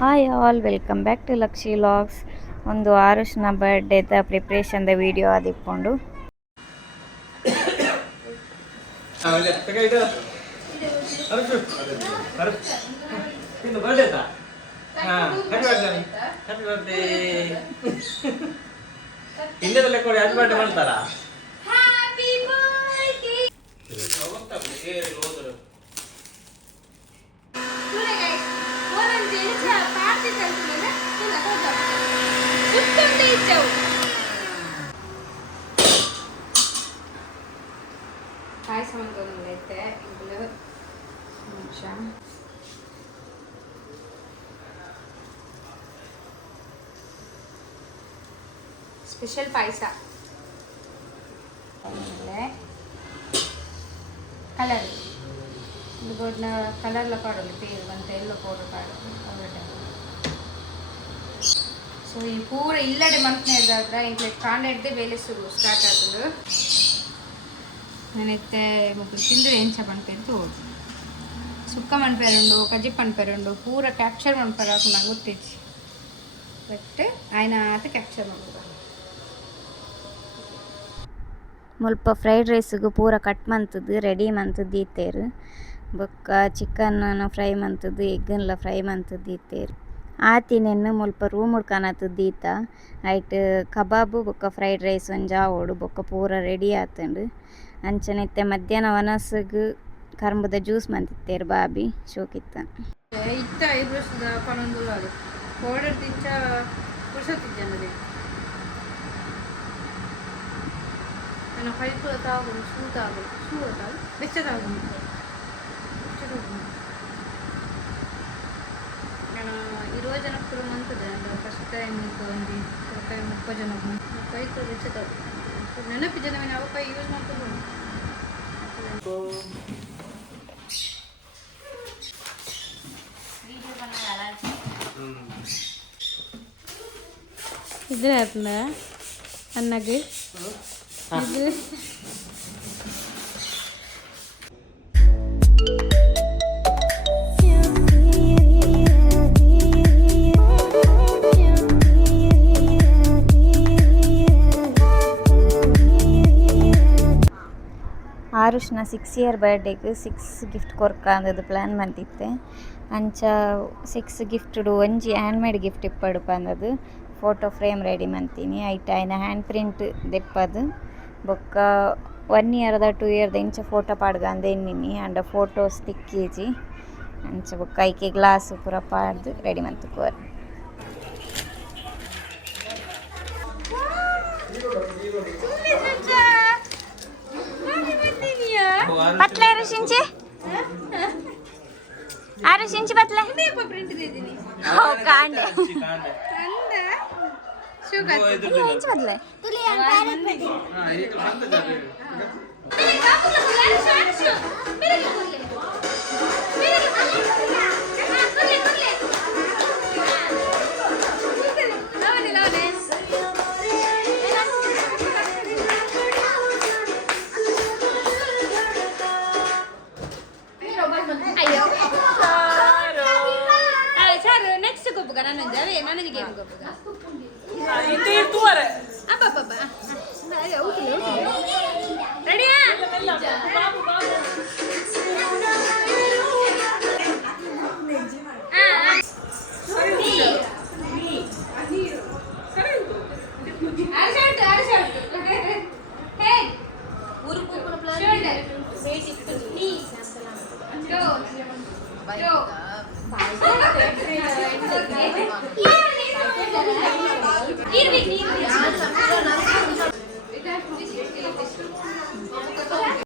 Hi all, welcome back to Lakshi logs. ಒಂದು ಆರುಷ್ನ ಬರ್ಡೇದ ಪ್ರಿಪ್ರೇಷನ್ದ video ಆದಿಪ್ಕೊಂಡು ಮಾಡ್ತಾರಾ ಪಾಯಸ ಐತೆ ಇದು ನಿಮಿಷ ಸ್ಪೆಷಲ್ ಪಾಯಸ ಆಮೇಲೆ ಕಲರ್ ಗೋಡ್ನ ಕಲರ್ಲ ಪಾಡೋದು ಪೇರು ಮತ್ತು ಎಲ್ಲೋ ಪೌಡರ್ ಪಾಡೋದು ಅವರೇ. ಸೊ ಈ ಪೂರ ಇಲ್ಲಡೆ ಮಂತ್ನೇ ಇದ್ದಾದ್ರೆ ಇಂಕ್ಲೆ ಕಾಂಡ ಹಿಡ್ದೆ ಬೇಲೆ ಸ್ಟಾರ್ಟ್ ಆಗ್ತದೆ. నేనైతే ముగ్గురు తిందు వేయించా పనిపేరు తోడు సుక్క పనిపేరుండు కజ్జి పనిపేరుండు పూర క్యాప్చర్ పనిపేరు నాకు గుర్తించి ಬಟ್ ఆయన అయితే ಕ್ಯಾಪ್ಚರ್ ಮಾಡ್ಬೋದು. ಮುಲ್ಪ ಫ್ರೈಡ್ ರೈಸ್ಗೂ ಪೂರ ಕಟ್ ಮಂತದ್ದು ರೆಡಿ ಮಂತದ್ದು ಇತ್ತೇರು. ಬೊಕ್ಕ ಚಿಕನ್ ಫ್ರೈ ಮಂತದ್ದು ಎಗ್ಗನ್ಲ ಫ್ರೈ ಮಂತದ್ದು ಇತ್ತೇರು. ಆತಿನೆನ್ನು ಮುಲ್ಪ ರೂಮ್ ಹುಡ್ಕನತ್ತದ್ದು ಈತ ಐಟ್ ಕಬಾಬು ಬೊಕ್ಕ ಫ್ರೈಡ್ ರೈಸ್ ಒಂಜಾವೋಡು ಬೊಕ್ಕ ಪೂರ ರೆಡಿ ಆತಂಡು. ಅಂಚನೈತೆ ಮಧ್ಯಾಹ್ನ ವನಸ್ಸಿಗೆ ಕರಂಬುದ ಜ್ಯೂಸ್ ಮಂತಿತ್ತೇರು ಬಾಬಿ ಶೋಕಿತ್ತ ಇತ್ತ 5 ವರ್ಷದ ಪನೊಂದುಲ್ಲ ಅದು ಪೌಡರ್ ತಿಂಚ ಕುಡ್ಸತ್ತಿದ್ದೇನೆ ನಾನು ಕೈತು ತಾಗು ಸೂತಾಗು ಬೆಚ್ಚದಾಗು ನಾನು 20 ಜನಕ್ಕೆ ಮಂತದೆ ಫಸ್ಟ್ ಟೈಮ್ ಇದು ಒಂದು 30 ಜನ ಕೈತು ಬೆಚ್ಚದಾಗು ನೆನಪು ಜನವೇ ನಾವು ಕೈ ಯೂಸ್ ಮಾಡ್ಕೊಂಡು ಇದ್ರೆ ಅದನ್ನ ಅನ್ನಗೆ ಇದು ಆರುಷ್ನ 6 ಇಯರ್ ಬರ್ಡೇಗೆ 6 ಗಿಫ್ಟ್ ಕೊರ್ಕ ಅಂದದ್ದು ಪ್ಲ್ಯಾನ್ ಮಂತಿತ್ತೆ. ಅಂಚ 6 ಗಿಫ್ಟ್ಡು ಒಂಜಿ ಹ್ಯಾಂಡ್ ಮೇಡ್ ಗಿಫ್ಟ್ ಇಪ್ಪಡು ಪಂದದು ಫೋಟೋ ಫ್ರೇಮ್ ರೆಡಿ ಮಂತೀನಿ ಐಟ್ ಆಯ್ನ ಹ್ಯಾಂಡ್ ಪ್ರಿಂಟ್ ದೆಪ್ಪದು ಬೊಕ್ಕ 1 ಇಯರ್ದ 2 ಇಯರ್ದ ಇಂಚ ಫೋಟೋ ಪಾಡ್ಗ ಅಂದೆನ್ನಿನಿ ಅಂಡ ಫೋಟೋಸ್ ತಿಕ್ಕೀಜಿ ಅಂಚ ಬೊಕ್ಕ ಐಕೆ ಗ್ಲಾಸ್ ಪೂರ ಪಾಡ್ದು ರೆಡಿ ಮಂತುಕೋರ್. పట్ల ఆరుషించి ఆరుషించి పట్ల ಪ್ರಿಂಟ್ ಇದ್ದೀನಿ కాండే ಶುಗರ್ ఇంచి పట్ల